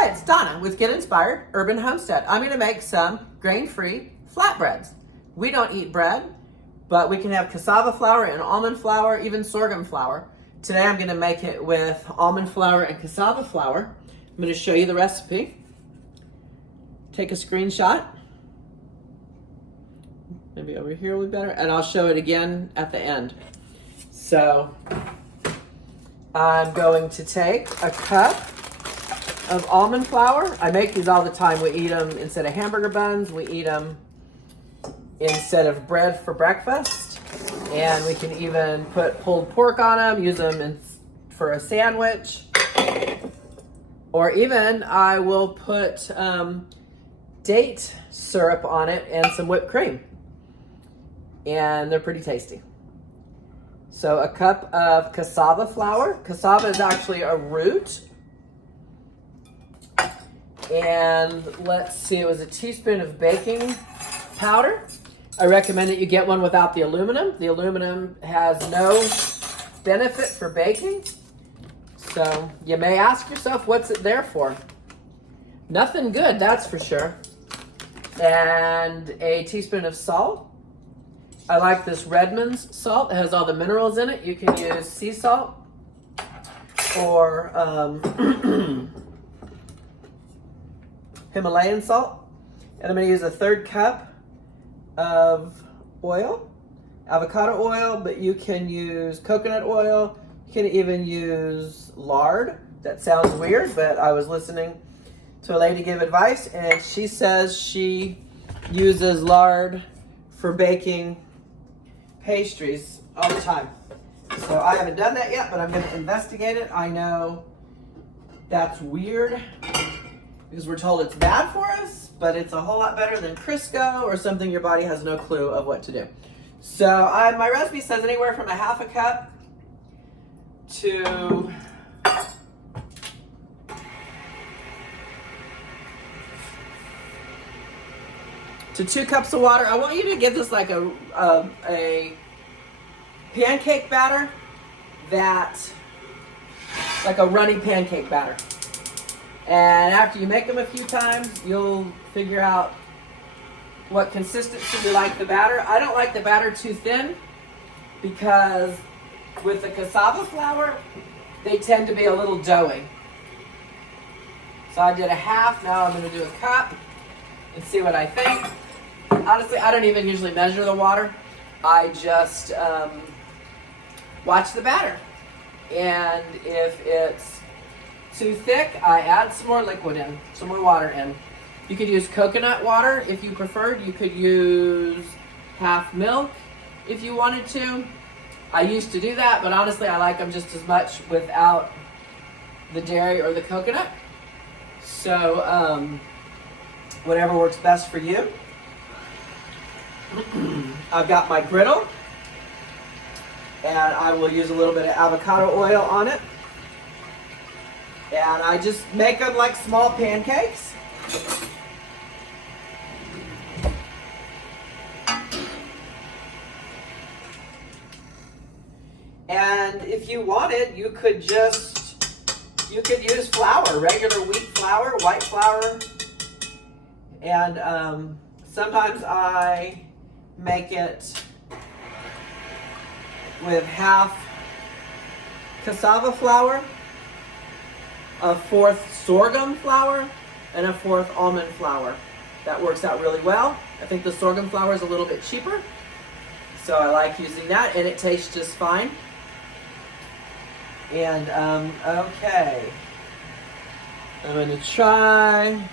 Hi, it's Donna with Get Inspired Urban Homestead. I'm going to make some grain-free flatbreads. We don't eat bread, but we can have cassava flour and almond flour, even sorghum flour. Today I'm going to make it with almond flour and cassava flour. I'm going to show you the recipe. Take a screenshot. Maybe over here will be better, and I'll show it again at the end. So I'm going to take a cup of almond flour. I make these all the time. We eat them instead of hamburger buns. We eat them instead of bread for breakfast. And we can even put pulled pork on them, use them for a sandwich. Or even I will put date syrup on it and some whipped cream. And they're pretty tasty. So a cup of cassava flour. Cassava is actually a root. And let's see, it was a teaspoon of baking powder. I recommend that you get one without the aluminum. The aluminum has no benefit for baking. So you may ask yourself, what's it there for? Nothing good, that's for sure. And a teaspoon of salt. I like this Redmond's salt. It has all the minerals in it. You can use sea salt or Himalayan salt. And I'm going to use a third cup of oil, avocado oil, but you can use coconut oil. You can even use lard. That sounds weird, but I was listening to a lady give advice, and she says she uses lard for baking pastries all the time. So I haven't done that yet, but I'm going to investigate it. I know that's weird because we're told it's bad for us, but it's a whole lot better than Crisco or something your body has no clue of what to do. So my recipe says anywhere from a half a cup to two cups of water. I want you to get this like a pancake batter, like a runny pancake batter. And after you make them a few times, you'll figure out what consistency you like the batter. I don't like the batter too thin because with the cassava flour, they tend to be a little doughy. So I did a half, now I'm going to do a cup and see what I think. Honestly, I don't even usually measure the water. I just watch the batter. And if it's too thick, I add some more liquid in, some more water in. You could use coconut water if you preferred. You could use half milk if you wanted to. I used to do that, but honestly, I like them just as much without the dairy or the coconut. So, whatever works best for you. I've got my griddle, and I will use a little bit of avocado oil on it. And I just make them like small pancakes. And if you wanted, you could use flour, regular wheat flour, white flour. And sometimes I make it with half cassava flour, a fourth sorghum flour, and a fourth almond flour. That works out really well. I think the sorghum flour is a little bit cheaper, so I like using that, and it tastes just fine. And okay, I'm going to try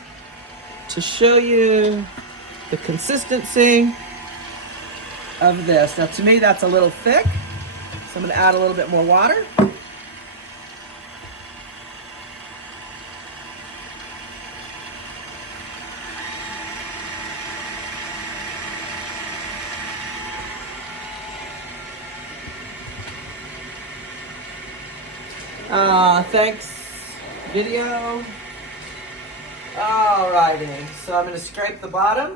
to show you the consistency of this. Now to me that's a little thick, so I'm going to add a little bit more water. Thanks, video. Alrighty, so I'm going to scrape the bottom,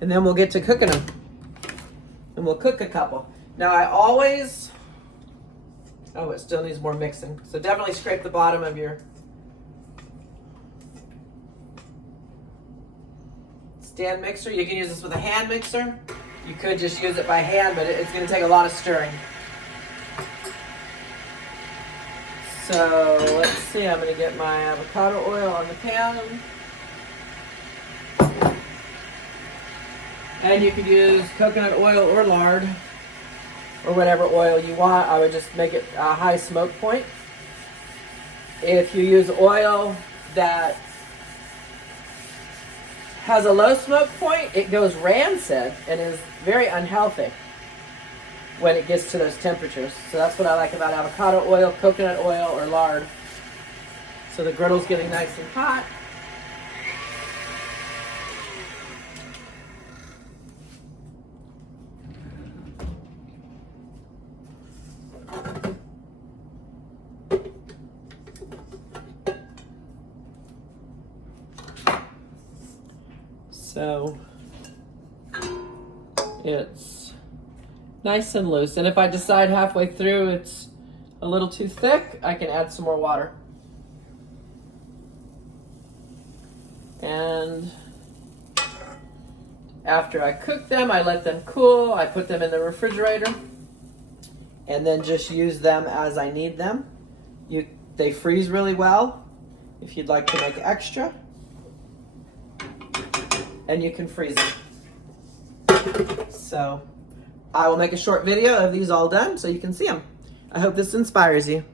and then we'll get to cooking them. And we'll cook a couple. Now I always Oh, it still needs more mixing. So definitely scrape the bottom of your stand mixer. You can use this with a hand mixer. You could just use it by hand, but it's going to take a lot of stirring. So let's see, I'm going to get my avocado oil on the pan. And you could use coconut oil or lard or whatever oil you want. I would just make it a high smoke point. If you use oil that has a low smoke point, it goes rancid and is very unhealthy when it gets to those temperatures. So that's what I like about avocado oil, coconut oil, or lard. So the griddle's getting nice and hot. So it's nice and loose. And if I decide halfway through it's a little too thick, I can add some more water. And after I cook them, I let them cool. I put them in the refrigerator and then just use them as I need them. They freeze really well if you'd like to make extra. And you can freeze them. So I will make a short video of these all done so you can see them. I hope this inspires you.